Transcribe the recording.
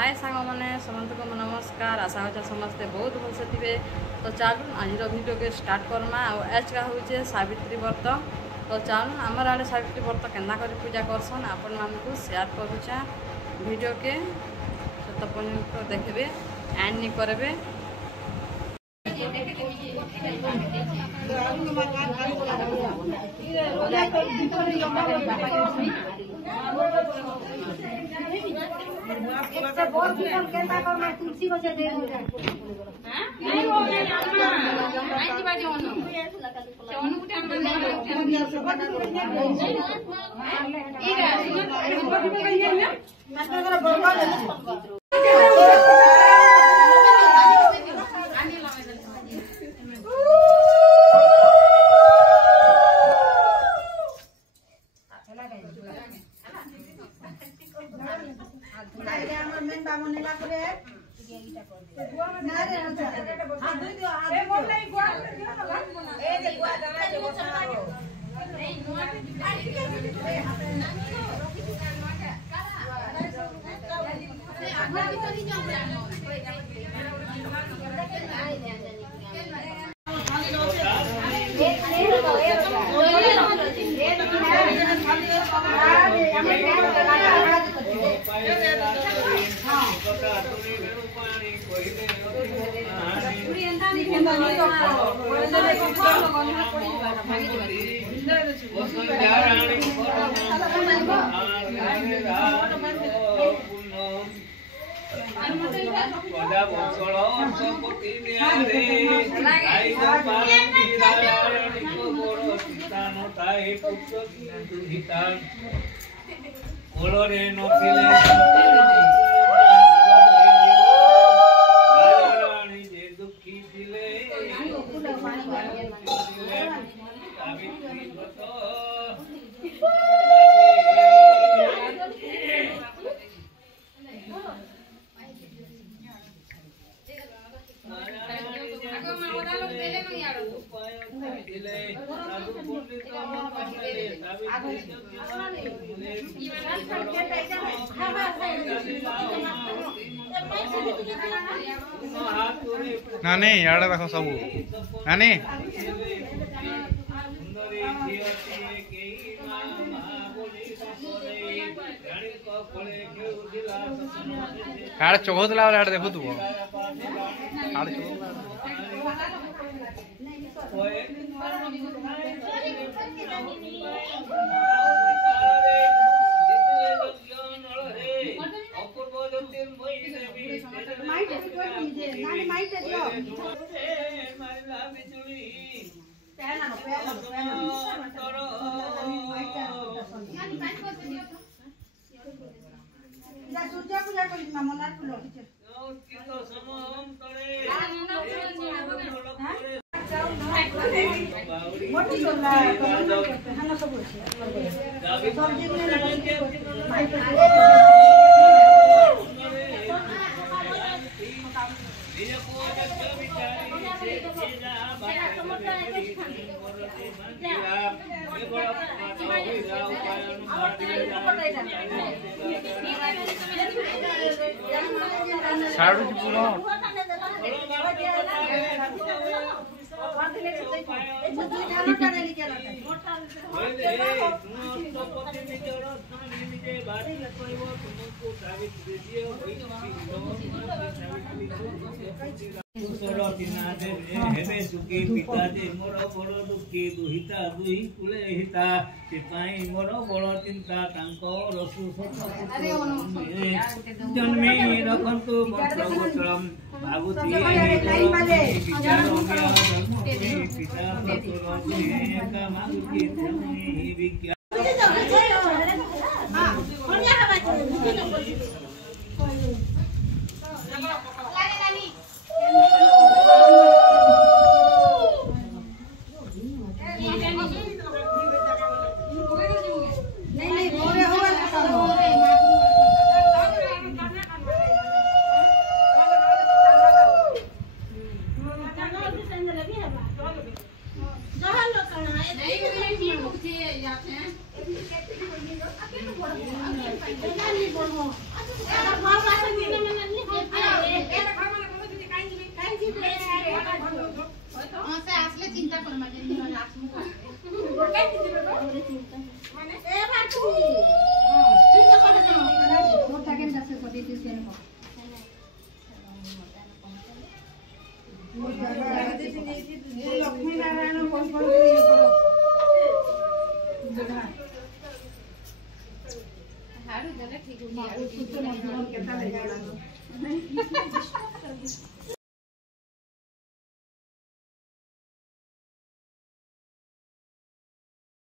हाय सांग मैंने समस्त को नमस्कार। आशा हो समस्ते बहुत भलसे थे। तो चलू आज वीडियो के स्टार्ट करमा। आज का हूँ सावित्री व्रत। तो चलू आमर आड़े सावित्री व्रत केन्ना कर पूजा करसन आपण मानकु शेयर करूचा वीडियो के तो देखबे एंड नहीं करबे। तुलसी को दे नानी यार देखो सब नानी यार चौहदला यार देखो तू सुखी पिता जे मोर बड़ दुखी दुहिता दुही कुले हिता सिपाही मोर बड़ चिंता तांको रसु जन्मे रखंतु मंत्र गोचरम भागुती पिता का मागुती विज्ञान नहीं लक्ष्मी नारायण हाड़ू देले ठीक हो